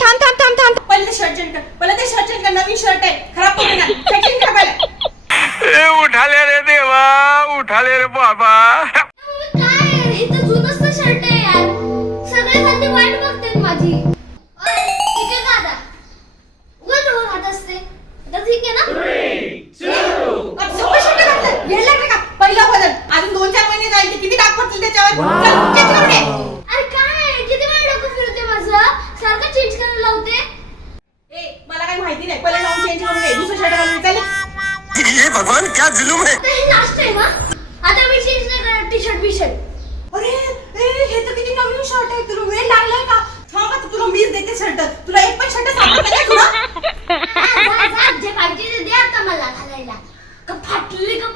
थांब थांब थांब थांब. पहिले ते शर्ट चेंज कर. पहिले ते शर्ट चेंज कर. नवीन शर्ट आहे. खराब करू ना शर्ट चेंज कर पहिले. ए उठाले रे देवा. उठाले रे बाबा. काय आहे? हे तर जुनंच तर शर्ट आहे यार. सगळे खाली वाट बघतात माझी. का आता उगाच असते. आता ठीक आहे ना अब सगळे शर्ट घातले येड लागले का पहिला बदल अजून दोन चार महिने जाईल ते किती डाग पडतील त्याच्यावर चल, चेंज करून ये. अरे काय आहे? किती वेळ डोकं फिरते माझं सारखं चेंज करायला लावते ए मला काही माहिती नाही पहिले जाऊन चेंज करून ये भगवान क्या जुलूम है? आता हे लास्ट आहे ना आता मी चेंज नाही करणार टी शर्ट बी शर्ट अरे ए हे तर किती नवीन शर्ट आहे तुला. वेळ लागलाय का? थांब आता तुला मीच देते शर्ट तुला एक पण शर्ट सापडला नाही तुला? जे पाहिजे ते दे आता मला घालायला. का फाटलेले कपडे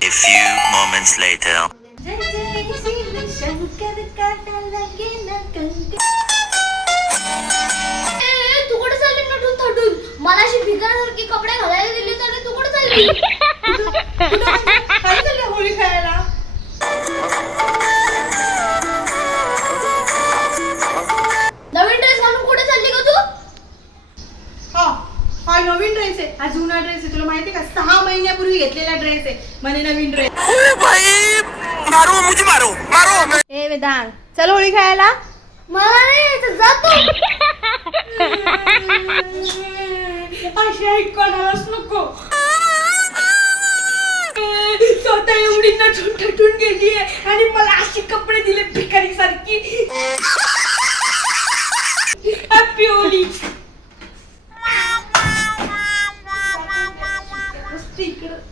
A few moments later. ए, ए, तू कुठे चालली नटून थटून मला अशी भिकाऱ्यासारखी कपडे घालायला दिले तर तू कुठे चालली ड्रेस आहे. हा जुना ड्रेस आहे. तुला माहिती का? सहा महिन्यापूर्वी घेतलेला ड्रेस आहे. म्हणे नवीन ड्रेस. मारो वेदांग चल होळी खेळायला. मला नाही जातो अशी ऐक नको. स्वतः एवढी नटून ठटून गेली आणि मला अशी कपडे दिले भिकारी सारखी 这个